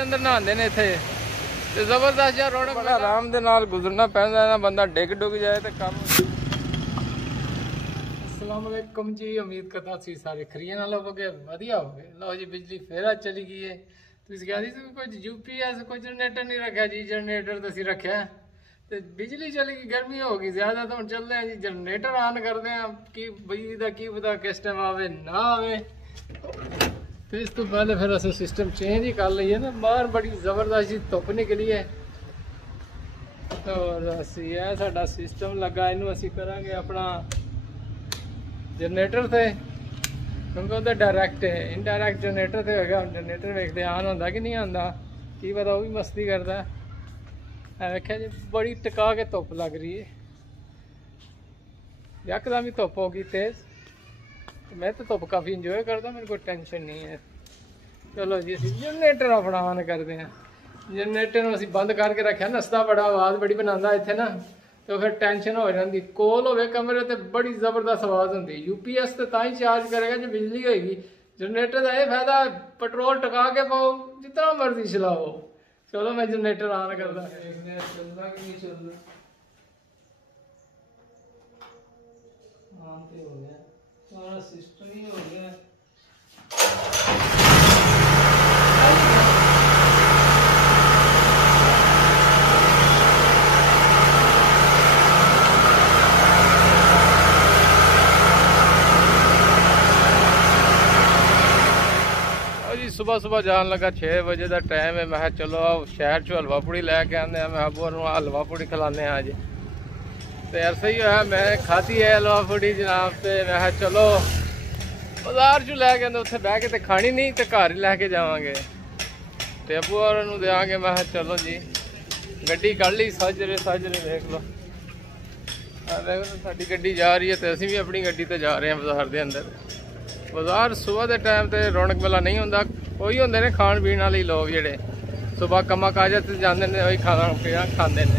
अंदर नहाते ने इत्थे ते जबरदस्त यार रौनक बड़ा आराम दे नाल गुजरना पैंदा ना बंदा डिग डुग जाए ते कम। अस्सलाम वालेकुम जी, उम्मीद करता सी सारे खरीए नाल होवोगे वधिया होगे। लो जी बिजली फिर चली गई है। तुसीं कहंदे सी कोई यूपीएस कोई जनरेटर नहीं रखा जी, जनरेटर तो असीं रखा ते बिजली चली गई, गर्मी हो गई ज्यादा तो चलते हैं जी जनरेटर ऑन करते हैं कि बिजली का की पता किस टाइम आवे ना आवे। तो इस तो पहले फिर असं सिस्टम चेंज ही कर लीए ना। बाहर बड़ी जबरदस्त धुप निकली है और असी यह साडा सिस्टम लगा इनू असी करांगे अपना जनरेटर से, क्योंकि उधर डायरैक्ट है, इनडायरैक्ट जनरेटर से होगा। जनरेटर वेखते ऑन होंदा कि नहीं आंदा की पता, वो भी मस्ती करता है। वेख्या जी बड़ी टिका के धुप लग रही है, यकदम ही धुप होगी तेज। मैं तो धुप काफ़ी इंजॉय करता, मेरे को टेंशन नहीं है। चलो जी असी जनरेटर अपना ऑन करते हैं। जनरेटर असी बंद करके रखा, नसदा बड़ा आवाज़ बड़ी बनाता इतने ना, तो फिर टेंशन हो जाती। कोल होवे कमरे तो बड़ी जबरदस्त आवाज़ होती। यूपीएस तो तां ही चार्ज करेगा जो बिजली होगी। जनरेटर का यह फायदा पेट्रोल टका के पाओ जितना मर्जी चलाओ। चलो मैं जनरेटर ऑन करता, देखते हैं चलता कि नहीं चलता। ऑन तो हो गया, सारा सिस्टम ही हो गया। सुबह सुबह जान लगा 6 बजे का टाइम है। मैं चलो शहर चो हलवा पूड़ी लैके आने, मैं अबू हलवा पूड़ी खिलाने अज। तो यार सही है, मैं खाती है हलवा पूड़ी जनाब। तो मैं चलो बाजार चो लैके आते, उत्थे बह के तो खानी नहीं तो घर ही लैके जावांगे तो अबू और देंगे। मैं चलो जी गड्डी कढ़ ली, साजरे देख लो साडी गड्डी जा रही है तो असीं भी अपनी गड्डी ते जा रहे हैं बाजार के अंदर। बाजार सुबह के टाइम तो रौनक मेला नहीं होंदा, कोई होंदे ने खाण पीण वाले लोग जिहड़े सुबह कम्मा काजा ते जांदे ने, वही खाना पीना खांदे ने।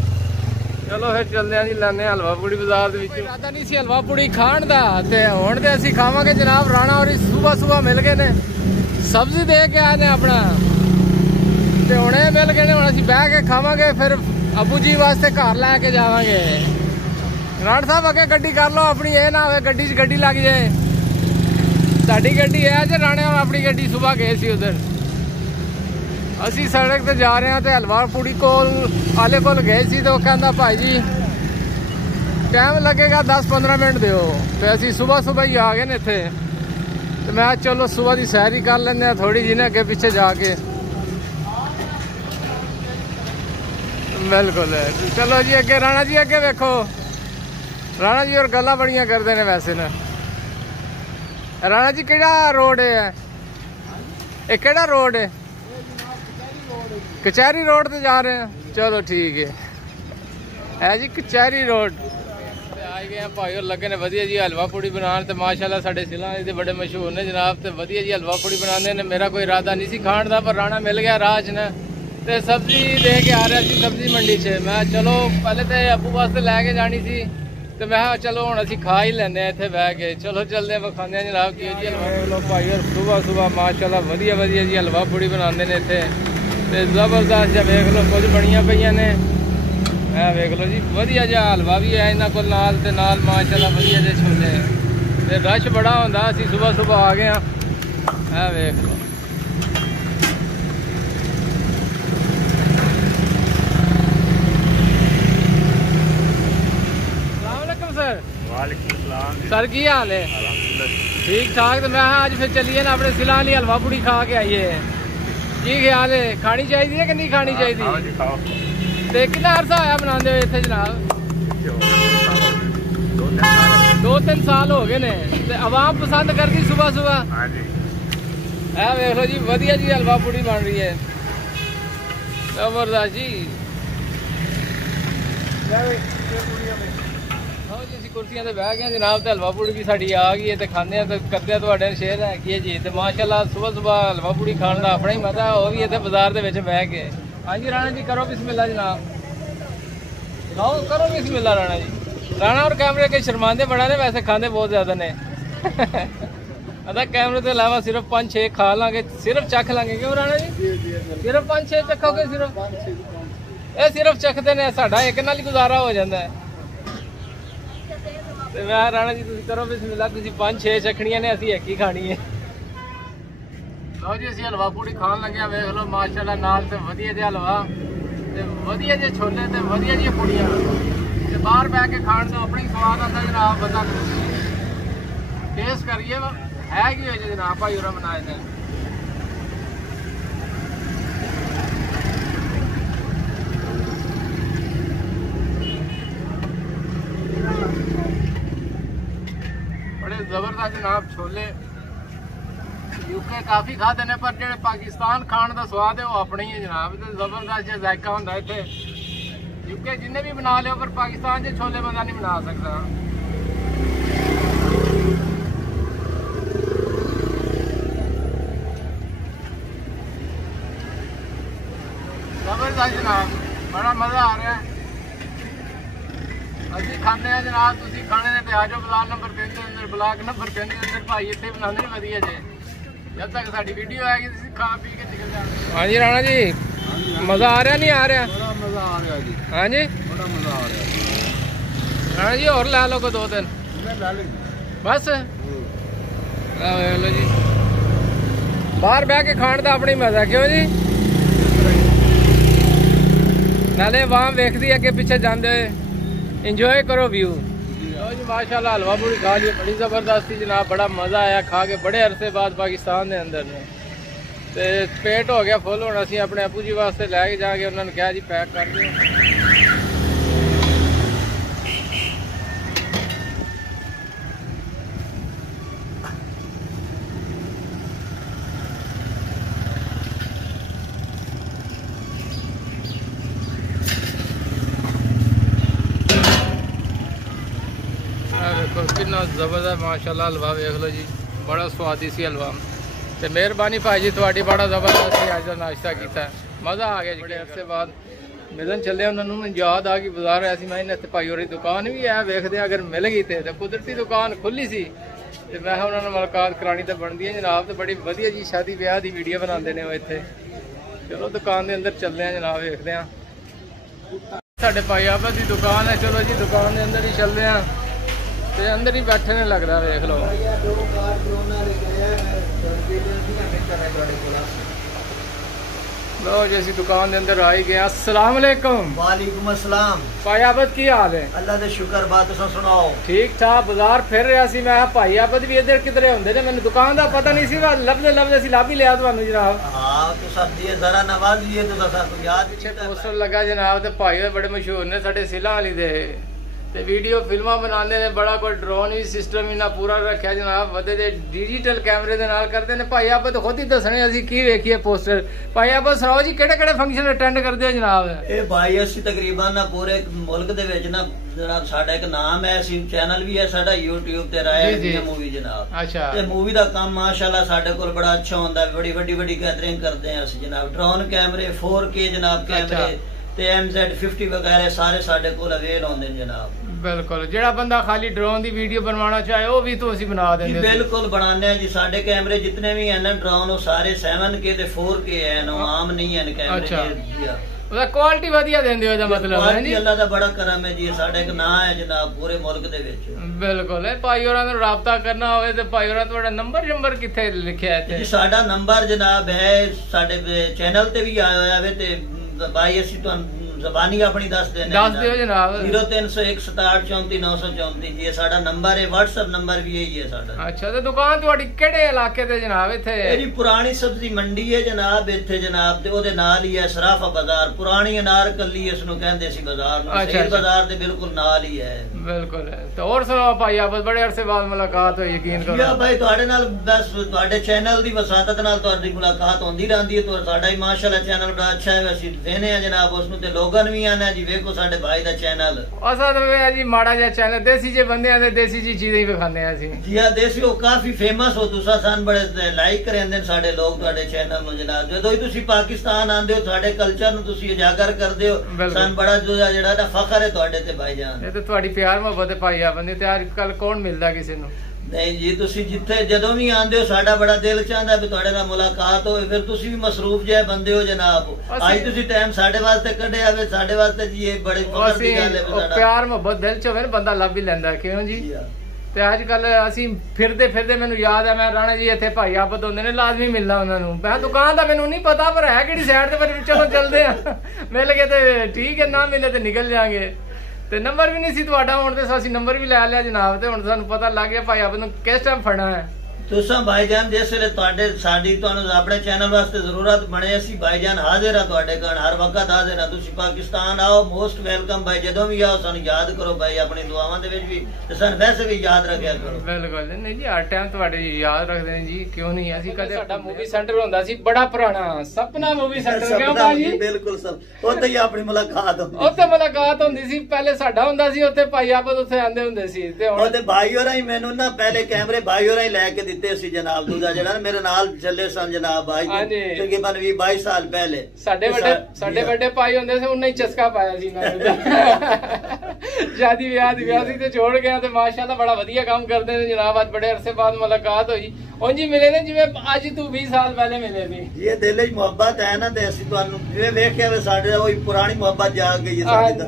चलो फिर चलदे आं जी, लैने हलवा पूड़ी बाजार दे विच। इरादा नहीं सी हलवा पूड़ी खाण दा ते हुण ते असीं खावांगे जनाब। राणा और सुबह सुबह मिल गए ने, सब्जी दे के आए ने अपना ते हुणे मिल गए ने। हुण असीं बह के खावांगे, फिर अबू जी वास्ते घर लैके जावांगे। राण साहब अगे गड्डी कर लो अपनी, ये ना होवे गड्डी च गड्डी लग जाए। साडी गड्डी है जो राणे अपनी गड्डी सुबह गए सी उधर। असी सड़क ते जा रहे हैं तो हलवा पूड़ी कोल आले कोल गए सी तो कहंदा भाई जी टाइम लगेगा 10-15 मिनट दिओ। तो असी सुबह सुबह ही आ गए ने इत्थे। तो मैं चलो सुबह की सैर ही कर लेंगे थोड़ी जी ने अगे पीछे जाके। बिल्कुल चलो जी अगे राणा जी अगे वेखो। राणा जी और गल्लां बड़ियां करते हैं वैसे ने। राणा जी केड़ा रोड है ये, केड़ा रोड है? कचहरी रोड ते जा रहे हैं। चलो ठीक है जी कचहरी रोड आ गए हैं भाई और लगे ने वधिया जी हलवा पूड़ी बनाने। तो माशाल्लाह साडे सिलां दे बड़े मशहूर ने जनाब। तो वधिया जी हलवा पूड़ी बनाते ने। मेरा कोई इरादा नहीं सी खाण दा, पर राणा मिल गया राह च ने ते सब्जी दे के आ रहा सी सब्जी मंडी च। मैं चलो पहले तो अबू वास्ते लैके जानी सी तो मैं चलो हुण असीं खा ही लैंदे इत्थे बह के। चलो चलदे हैं खांदे हैं जनाब की जी हलवा। लो भाई और सुबह सुबह माशाल्लाह वधिया जी हलवा पूड़ी बनाते हैं इत्थे ते जबरदस्त जा वेख लो कुछ बणियां पईयां ने। वेख लो जी वधिया जा हलवा भी है इन्हां कोल नाल ते नाल माशाल्लाह वधिया जे छोले ते रश बड़ा हुंदा। असीं सुबह सुबह आ गए हां। वेख लो सर की हाल है? ठीक ठाक। तो मैं आज फिर चलिए ना अपने सिला वाली हलवा पूड़ी खा के आइए। की ख्याल है, खानी चाहिए कि नहीं खानी चाहिए? तो कितना अरसा होया बनाते हुए इतने जनाब? 2-3 साल हो गए ने। तो आवाम पसंद करती सुबह सुबह? है वेख लो जी वधिया जी हलवा पूड़ी बन रही है जबरदस्त जी। कुर्सियां ते बह गए जनाब। तो हलवा पूड़ी भी साड़ी आ गई है तो खाने तो करते थोड़े शेयर है कि जी। तो माशाल्लाह सुबह सुबह हलवा पूड़ी खाने का अपना ही मजा है, वो भी इतने बाजार के बह के। हाँ जी राणा जी करो बिस्मिल्लाह जनाब, खाओ करो बिस्मिल्लाह राणा जी। राणा और कैमरे के शर्मांदे बड़ा ने, वैसे खाते बहुत ज्यादा ने। अदा कैमरे के अलावा सिर्फ 5-6 खा लांगे, सिर्फ चख लांगे। क्यों राणा जी? सिर्फ 5-6 चखोगे? सिर्फ ये सिर्फ चखते ने, साडा एक नाल ही गुजारा हो जाता है। ते मैं राणा जी तुसीं करो बिस्मिल्लाह, तुसीं 5-6 चखणियां ने, असीं एक ही खानी है। लो जी असीं हलवा पूड़ी खान लगे, वेख लो माशाअल्लाह, नाल ते वधिया जिहा हलवा ते वधिया जे छोले ते वधिया जी पूड़ियां ते बाहर बह के खाण दा अपनी स्वाद आंदा जनाब। बंदा टेस्ट करिए है कि हो जनाब, भाई होर बनाए थे। बड़े जबरदस्त जनाब छोले। यूके काफ़ी खाते ने, पर जो पाकिस्तान खाने का स्वाद है वो अपना ही है जनाब। तो जबरदस्त जो जायका होंगे इतने। यूके जिन्हें भी बना लियो, पर पाकिस्तान से छोले बंदा नहीं बना सकता। जबरदस्त जनाब, बड़ा मज़ा आ रहा है। अभी खाने जनाब, तुम खाने ने तो आ जाओ ब्लॉक नंबर 3 के अंदर, ब्लॉक नंबर 3 के अंदर भाई इतने बनाने वधिया जे। जब तक साडी वीडियो आएगी तुम खा पी के निकल जाओ। हाँ जी राणा जी, मज़ा आ रहा नहीं आ रहा? बड़ा मज़ा आ रहा जी। हाँ जी बड़ा मज़ा आ रहा राणा जी। और ला लो को 2-3 बस। लो जी बाहर बह के खाण का अपनी मज़ा। क्यों जी? नाले वहाँ वेखदी अगे पिछे जाते, इंजॉय करो व्यू। जी माशाल्लाह हलवा पूड़ी खा ली, बड़ी ज़बरदस्ती जनाब, बड़ा मज़ा आया खा के, बड़े अरसे बाद पाकिस्तान के अंदर में। तो पेट हो गया फुल। हुण असीं अपने आपू जी वास्ते लैके जाके उन्होंने कहा जी पैक कर दिओ। देखो कितना जबरदस्त माशाल्लाह हलवा, वेख लो जी, बड़ा स्वादिष्ट हलवा। तो मेहरबानी भाई जी थोड़ी, बड़ा जबरदस्त अज का नाश्ता किया, मज़ा आ गया जी। बड़े अरसे बाद मिलन चले, उन्होंने याद आ गई बाजार ऐसी मैं इतने भाई होरी दुकान भी है, वेखते अगर मिल गई तो कुदरती दुकान खुली सी। तो मैं उन्होंने मुलाकात करानी तो बनती है जनाब। तो बड़ी वधिया जी शादी ब्याह की वीडियो बनाते हैं वो इतने। चलो दुकान के अंदर चलते हैं जनाब, वेखते हैं। साढ़े भाई आबद की दुकान है, चलो जी दुकान के अंदर ही चलते हैं। तो अंदर ही बैठे ने लगता, वेख लो। लो जी असी दुकान के अंदर आ ही गए। अस्सलाम वालेकुम। वालेकुम अस्सलाम। भाई आबद की हाल है? अल्लाह दे शुक्र, बात सुनाओ। ठीक ठाक। बाजार फिर रहा सी, मैं भाई आबद भी इधर किधरे होंगे ने, मैंने दुकान का पता नहीं सी, लभदे लभदे सी लभ ही लिया तुहानू जनाब। हां तो सब दिए जरा नवाजिए तो सानू याद पीछे पोस्टर लगा जनाब। ते भाई बड़े मशहूर ने साडे सिला वाली दे, ते वीडियो फिल्मां बनाने ने, बड़ा कोई ड्रोन भी सिस्टम इन्ना पूरा रखा जनाब, वधे दे डिजिटल कैमरे दे नाल करदे ने। भाई आप खुद ही दसने असीं की वेखिए पोस्टर। भाई आप सराओ जी केड़े केड़े फंक्शन अटेंड करदे हो जनाब? ए भाई असीं तकरीबन ना पूरे मुल्क दे विच ना जनाब, साडा एक नाम है, असीं चैनल भी है साडा YouTube ते राय मूवी जनाब। अच्छा। ते मूवी दा काम माशाल्लाह साडे कोल बड़ा अच्छा हुंदा है, बड़ी बड़ी गैदरिंग करदे हैं असीं जनाब। ड्रोन कैमरे 4K जनाब कैमरे ते MZ50 वगैरह सारे साडे कोल अवेल होंदे ने जनाब। बिल्कुल, जेड़ा बंदा खाली ड्रोन दी वीडियो बनवाना चाहे वो भी तो असीं बना देंगे। बिल्कुल बनाने हैं जी। साडे कैमरे जितने भी हैं ना ड्रोन, वो सारे 7K ते 4K हैं, आम नहीं हैं कैमरे। अच्छा। ਉਹਦਾ ਕੁਆਲਿਟੀ ਵਧੀਆ ਦਿੰਦੇ ਹੋ, ਇਹਦਾ ਮਤਲਬ ਹੈ ਜੀ। ਅੱਲਾ ਦਾ ਬੜਾ ਕਰਮ ਹੈ ਜੀ, ਸਾਡਾ ਇੱਕ ਨਾਂ ਹੈ ਜਨਾਬ ਪੂਰੇ ਮੁਲਕ ਦੇ ਵਿੱਚ। ਬਿਲਕੁਲ ਹੈ। ਭਾਈ ਹੋਰਾਂ ਨੂੰ ਰਾਬਤਾ ਕਰਨਾ ਹੋਵੇ ਤੇ ਭਾਈ ਹੋਰਾਂ ਤੁਹਾਡਾ ਨੰਬਰ ਕਿੱਥੇ ਲਿਖਿਆ ਹੈ? ਜੀ ਸਾਡਾ ਨੰਬਰ ਜਨਾਬ ਹੈ ਸਾਡੇ ਚੈਨਲ ਤੇ ਵੀ ਆਇਆ ਹੋਇਆ ਵੇ, ਤੇ ਭਾਈ ਅਸੀਂ ਤੁਹਾਨੂੰ ਜ਼ਬਾਨੀ ਆਪਣੀ ਦੱਸ ਦਿਓ ਜਨਾਬ। 030167349934 ਜੀ ਇਹ ਸਾਡਾ ਨੰਬਰ ਹੈ, WhatsApp ਨੰਬਰ ਵੀ ਇਹੀ ਹੈ ਸਾਡਾ। ਅੱਛਾ। ਤੇ ਦੁਕਾਨ ਤੁਹਾਡੀ ਕਿਹੜੇ ਇਲਾਕੇ ਤੇ ਜਨਾਬ? ਇੱਥੇ ਇਹ ਜੀ ਪੁਰਾਣੀ ਸਬਜ਼ੀ ਮੰਡੀ ਹੈ ਜਨਾਬ ਇੱਥੇ ਜਨਾਬ, ਤੇ ਉਹਦੇ ਨਾਲ ਹੀ ਹੈ ਸਰਾਫਾ ਬਾਜ਼ਾਰ, ਪੁਰਾਣੀ ਅਨਾਰਕਲੀ ਇਸ ਨੂੰ ਕਹਿੰਦੇ ਸੀ ਬਾਜ਼ਾਰ ਨੂੰ, ਸ਼ੇਰ ਬਾਜ਼ਾਰ ਦੇ ਬਿਲਕੁਲ ਨਾਲ ਹੀ ਹੈ। ਬਿਲਕੁਲ ਹੈ। ਤੇ ਹੋਰ ਸੁਣਾਓ ਭਾਈ ਆਪ, ਬੜੇ ਅਰਸੇ ਬਾਅਦ ਮੁਲਾਕਾਤ ਹੋਈ, ਯਕੀਨ ਕਰੋ। ਜੀ ਭਾਈ ਤੁਹਾਡੇ ਨਾਲ ਬਸ ਤੁਹਾਡੇ ਚੈਨਲ ਦੀ ਵਸਾਤਤ ਨਾਲ ਤੁਹਾਡੀ ਮੁਲਾਕਾਤ ਹੁੰਦੀ ਰਹਿੰਦੀ ਹੈ। ਤੇ ਸਾਡਾ ਹੀ ਮਾਸ਼ਾਅੱਲਾ ਚੈਨਲ ਬੜਾ ਅੱਛਾ ਹੈ, ਅਸੀਂ ਦੇਨੇ ਆ ਜਨਾਬ ਉਸ ਨੂੰ, ਤੇ ਲੋਕਾਂ ਨੂੰ ਵੀ ਆਣਾ ਜੀ ਵੇਖੋ ਸਾਡੇ ਭਾਈ ਦਾ ਚੈਨਲ। ਅਸਾਂ ਤਾਂ ਜੀ ਮਾੜਾ ਜਿਹਾ ਚੈਨਲ ਦੇਸੀ ਜੇ ਬੰਦੇ ਆ ਤੇ ਦੇਸੀ ਜੀ ਚੀਜ਼ਾਂ ਹੀ ਵਿਖਾਉਂਦੇ ਆ ਅਸੀਂ। ਜੀ ਆ ਦੇਸੀ ਉਹ ਕਾਫੀ ਫੇਮਸ ਹੋ, ਤੁਸੀਂ ਸਾਨੂੰ ਬੜੇ ਲਾਈਕ ਕਰਿੰਦੇ ਨੇ ਸਾਡੇ ਲੋਕ ਤੁਹਾਡੇ ਚੈਨਲ ਨੂੰ ਜਨਾਬ। ਜਦੋਂ ਹੀ ਤੁਸੀਂ ਪਾਕਿਸਤਾਨ ਆਉਂਦੇ ਹੋ ਤੁਹਾਡੇ ਕਲਚਰ ਨੂੰ ਤੁਸੀਂ ਉਜਾਗਰ ਕਰਦੇ ਹੋ, ਸਾਨੂੰ ਬੜਾ ਜਿਹੜਾ ਨਾ ਫਖਰ ਹੈ ਤੁਹਾਡੇ ਤੇ ਭਾਈ ਜਾਨ। ਇਹ ਤਾਂ ਤੁਹਾਡੀ ਪਿਆਰ ਮੁਹੱਬਤ ਹੈ ਭਾਈ ਆ ਬੰਦੇ ਤੇ। ਅੱਜ ਕੱਲ ਕੌਣ ਮਿਲਦਾ ਕਿਸੇ ਨੂੰ? नहीं जी, तुसी जिथे जदों भी आंदे हो साडा बड़ा दिल चाहता भी तुहाडे नाल मुलाकात होवे, फिर तुसी भी मसरूफ जे बंदे हो जनाब। आज तुसी टाइम साडे वास्ते कढिया वे, साडे वास्ते जी ये बड़े फख्र दी गल है। साडा प्यार मोहब्बत दिल च होवे ना बंदा लभ भी लैंदा, क्यों जी? ਤੇ ਅੱਜ ਕੱਲ ਅਸੀਂ ਫਿਰਦੇ ਫਿਰਦੇ ਮੈਨੂੰ ਯਾਦ ਹੈ, ਮੈਂ ਰਾਣਾ ਜੀ ਇੱਥੇ ਭਾਈ ਆਬਦ ਹੁੰਦੇ ਨੇ, ਲਾਜ਼ਮੀ ਮਿਲਣਾ ਉਹਨਾਂ ਨੂੰ। ਮੈਂ ਦੁਕਾਨ ਦਾ ਮੈਨੂੰ ਨਹੀਂ ਪਤਾ, ਪਰ ਹੈ ਕਿਹੜੀ ਸਾਈਡ ਤੇ, ਪਰ ਚਲੋ ਚੱਲਦੇ ਆ, ਮਿਲ ਗਏ ਤੇ ਠੀਕ ਹੈ, ਨਾ ਮਿਲੇ ਤੇ ਨਿਕਲ ਜਾਾਂਗੇ। ਤੇ ਨੰਬਰ ਵੀ ਨਹੀਂ ਸੀ ਤੁਹਾਡਾ, ਹੁਣ ਤੇ ਅਸੀਂ ਨੰਬਰ ਵੀ ਲੈ ਲਿਆ ਜਨਾਬ, ਤੇ ਹੁਣ ਸਾਨੂੰ ਪਤਾ ਲੱਗ ਗਿਆ ਭਾਈ ਆਬਦ ਨੂੰ ਕਿਸ ਟਾਈਮ ਫੜਨਾ ਹੈ। तुसा भाईजान जिस वेले तुहाडे साडी तुहानू अपने चैनल वास्ते जरूरत बने, असी भाईजान हाजिर हां तुहाडे कण, हर वक्त हाजिर हां। तुसी पाकिस्तान आओ, मोस्ट वेलकम भाई, जदों भी आओ सानू याद करो भाई, अपनी दुआवां दे विच भी ते सन वैसे भी याद रखया करो। बिल्कुल नहीं जी, हर टाइम तुहाडे याद रखदे ने जी, क्यों नहीं? असी कदे साडा मूवी सेंटर हुंदा सी बड़ा पुराना, सपना मूवी सेंटर, क्यों भाई? बिल्कुल सब ओथे ही अपनी मुलाकात होंदी, ओथे मुलाकात होंदी सी। पहले साडा हुंदा सी ओथे, भाई आबद ओथे आंदे हुंदे सी, ते हुण ओथे भाई होरां ही मैनू ना पहले कैमरे भाई होरां ही लेके दित्ते सी जनाब। दूजा जेड़ा मेरे नाल चले सन जनाब भाई, तकरीबन 20-22 साल पहले साडे बड़े भाई हुंदे सी, उन्हें ही चस्का पाया सी ना शादी ब्याह सी ते छोड़ गया, ते माशाअल्लाह बड़ा वधिया काम करदे ने जनाब। आज बड़े अरसे बाद मुलाकात होई, उंज ही मिले ने जिवें आज तू 20 साल पहले मिले सी। ये दिल विच मोहब्बत है ना, ते असीं तुहानू जिवें वेखिया वे साडे ओही पुरानी मोहब्बत जाग गई है साडी दा।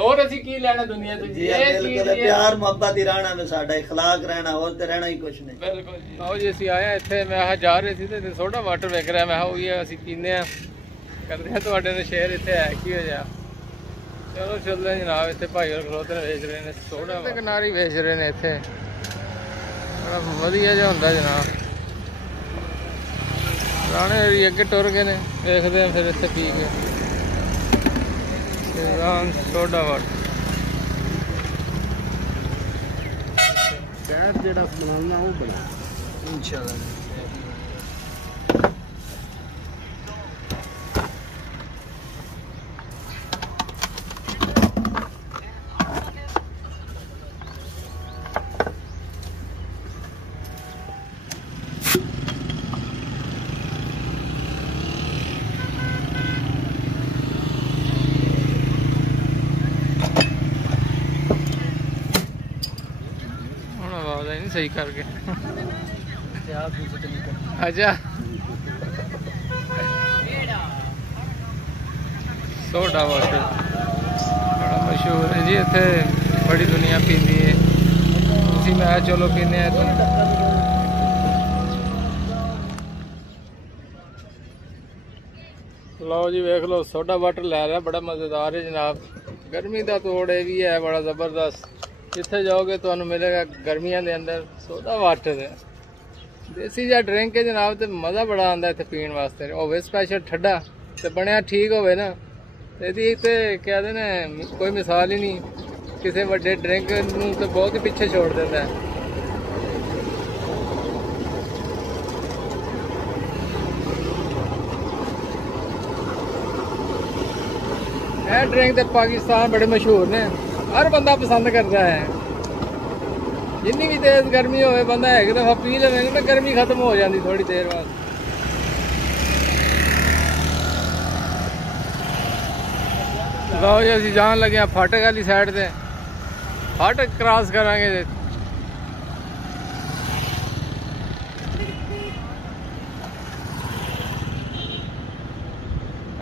और असीं की लेना दुनिया तो जी, ये चीज प्यार मोहब्बत ही रहना वे साडा, इखलाक रहना, और ते रहना ही कुछ नहीं। बिल्कुल जी। आओ जी, ਅਸੀਂ ਆਏ ਇੱਥੇ, ਮੈਂ ਜਾ ਰਹੇ ਸੀ ਤੇ ਸੋਡਾ ਵਾਟਰ ਵੇਖ ਰਿਹਾ, ਮੈਂ ਉਹੀ ਅਸੀਂ ਪੀਂਦੇ ਆ, ਕਰਦੇ ਆ ਤੁਹਾਡੇ ਨਾਲ ਸ਼ੇਅਰ, ਇੱਥੇ ਹੈ ਕੀ ਹੋ ਜਾ। ਚਲੋ ਚੱਲਦੇ ਜਨਾਬ, ਇੱਥੇ ਭਾਈ ਹੋਰ ਖਲੋਤੇ ਨੇ, ਵੇਚ ਰਹੇ ਨੇ ਸੋਡਾ ਤੇ ਕਿਨਾਰੀ ਵੇਚ ਰਹੇ ਨੇ ਇੱਥੇ, ਬੜਾ ਵਧੀਆ ਜਿਹਾ ਹੁੰਦਾ ਜਨਾਬ। ਪੁਰਾਣੇ ਏਰੀਏ ਅੱਗੇ ਟੁਰ ਗਏ ਨੇ, ਵੇਖਦੇ ਆ ਫਿਰ ਇੱਥੇ ਪੀ ਕੇ ਸੋਡਾ ਵਾਟਰ। ਸ਼ਹਿਰ ਜਿਹੜਾ ਬਣਾਉਣਾ ਉਹ ਬਣਾ इंशाल्लाह। आवाज आई नहीं सही करके, अच्छा सोडा वाटर बड़ा मशहूर है जी, इतने बड़ी दुनिया पींदी है, उसी मैं चलो पीने हैं। लो जी वेख लो, सोडा वाटर लै रहा, बड़ा मज़ेदार है जनाब। गर्मी का तोड़ ये भी है बड़ा ज़बरदस्त, जिथे जाओगे तो मिलेगा गर्मियों के अंदर सोडा वाटर है, देसी जा ड्रिंक है जनाब, तो मज़ा बड़ा आता इतने पीने वास्ते। होवे स्पैशल ठंडा तो बनया ठीक होवे ना, यदि तो कहते ने कोई मिसाल ही नहीं, किसी बड़े ड्रिंक नूं तो बहुत ही पीछे छोड़ देता है। यह ड्रिंक तो पाकिस्तान बड़े मशहूर ने, हर बंदा पसंद करता है। जिन्नी भी तेज गर्मी हो बंदा एक दफा पी लेगा ना, गर्मी खत्म हो जाती थोड़ी देर बाद। लो जी असीं जान लगे फाटक वाली साइड से, फाटक क्रॉस करांगे।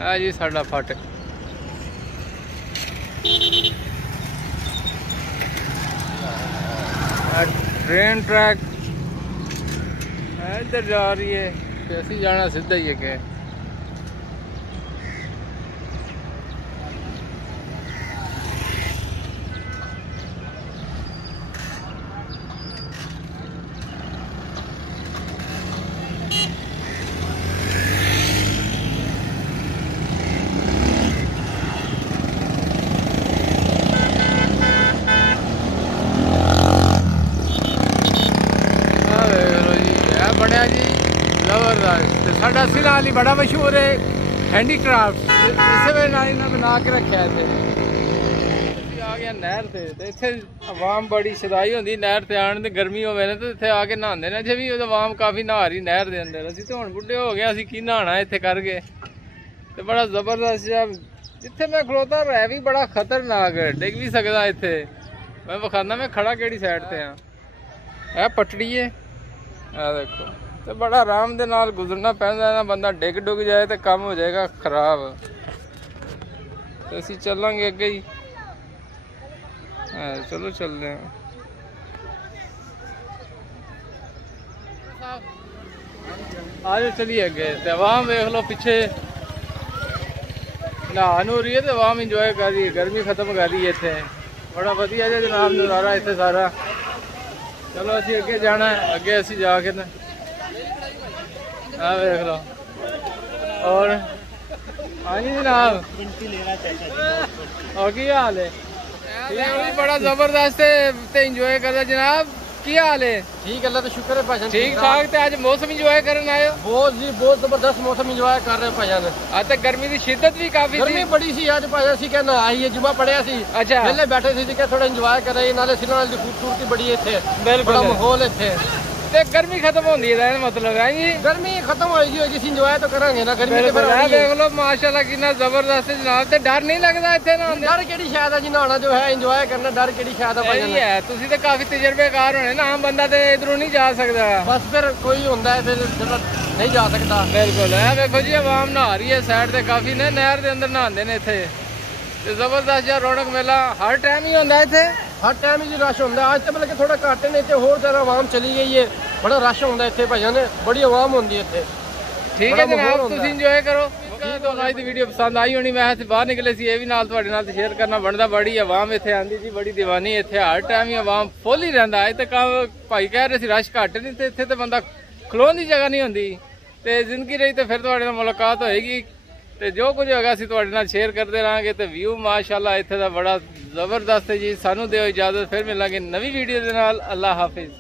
आ जी साडा फाटक, ट्रेन ट्रैक इधर जा रही है, कैसी जाना सीधा ही है के। बनया जी जबरदस्त। साडा सिला अली बड़ा मशहूर है हैंडीक्राफ्ट, इसे वे नाल इन्हां बना के रखा है। आ गया नहर ते इत्थे आवाम बड़ी शदाई होंदी, नहर ते आण ते गर्मी होवे ना ते इत्थे आके नहांदे ने। अजे भी आवाम काफ़ी नहा रही नहर दे अंदर, असीं ते हुण बुढ़े हो गए, असीं की नहाना इत्थे करके। ते बड़ा जबरदस्त जिहा जिथे मैं खलोता रह भी बड़ा खतरनाक, डिग भी सकदा इत्थे। मैं विखाना मैं खड़ा केड़ी साइड ते हां। ਇਹ ਪਟੜੀ ਹੈ, ਆ ਦੇਖੋ। ਤੇ ਬੜਾ ਆਰਾਮ ਦੇ ਨਾਲ ਗੁਜ਼ਰਨਾ ਪੈਂਦਾ ਨਾ, ਬੰਦਾ ਡਿੱਗ ਡੁੱਗ ਜਾਏ ਤੇ ਕੰਮ ਹੋ ਜਾਏਗਾ ਖਰਾਬ। ਤੇ ਅਸੀਂ ਚੱਲਾਂਗੇ ਅੱਗੇ ਹੀ। ਚਲੋ ਚੱਲਦੇ ਹਾਂ। ਆਜੋ चलिए अगे। तो आवाम देख लो पीछे नहान हो रही है, तो आवाम इंजॉय कर रही है, गर्मी खत्म कर रही है इतने। बड़ा वधिया जो जनाब नज़ारा इतने सारा। चलो असी अगे जाना है, अगे असी जाके ना देख लो। और हाँ जी जनाब, और की हाल है? बड़ा जबरदस्त इंजॉय करता जनाब। की हाल है? ठीक, अल्लाह का शुक्र है भाईजान। ठीक ठाक। ते आज मौसम इंजॉय करने आए हो? बहुत जी, बहुत जबरदस्त मौसम इंजॉय कर रहे भाईजान। आज तक गर्मी की शिद्दत भी काफी गर्मी बड़ी सी आज भाईजान। सी कहना आई है, जुमा पड़िया सी। अच्छा, पहले बैठे सी कि थोड़ा इंजॉय कर रहे, नाले सिनाल दी खूबसूरती बड़ी है इत्थे, बिल्कुल बड़ा माहौल इत्थे। ते गर्मी खत्म होंदी है मतलब है जी। गर्मी खत्म होएगी होगी, सी इंजॉय तो करांगे ना। गर्मी ते फिर देख लो माशाल्लाह कितना जबरदस्त जनाब। ते डर नहीं लगदा इत्थे ना? डर केड़ी शायद है जी, नहाना जो है इंजॉय करना, डर केड़ी शायद है भाईजान। सही है, तुसी ते काफी तजर्बेकार होने ना, आम बंदा ते इधरों नहीं जा सकदा। बस फिर कोई होंदा है फिर जरा नहीं जा सकता। बिल्कुल है। देखो जी आवाम नहा रही है साइड ते, काफी ने नहर दे अंदर नहांदे ने इत्थे। ते जबरदस्त यार रौनक मेला हर टाइम ही होंदा इत्थे। हर टाइम ही रश होंदा। आज तो मतलब थोड़ा घट ने इत्थे, होर ज्यादा आवाम चली गई है, बड़ा रश होंदा इत्थे भाईजान, बड़ी आवाम होंदी है इत्थे। ठीक है जनाब, तुसी इंजॉय करो। तो आज दी वीडियो पसंद आई होनी। मैं बाहर निकले सी, ये भी नाल तुहाडे नाल शेयर करना बनदा। बड़ी आवाम इत्थे आंदी जी, बड़ी दीवानी इत्थे हर टाइम ही आवाम फुल ही रहिंदा। अज तक भाई कह रहे सी रश घट नहीं, ते इत्थे ते बंदा खलोन दी जगह नहीं होंदी। ते जिंदगी रही ते फिर तुहाडे नाल मुलाकात होएगी, ते जो कुछ होगा असीं तुहाडे नाल शेयर करते रहांगे। ते व्यू माशाअल्लाह इत्थे दा बड़ा जबरदस्त है जी। सानू दिओ इजाजत, फिर मिलांगे नवी वीडियो दे नाल। अल्लाह हाफिज।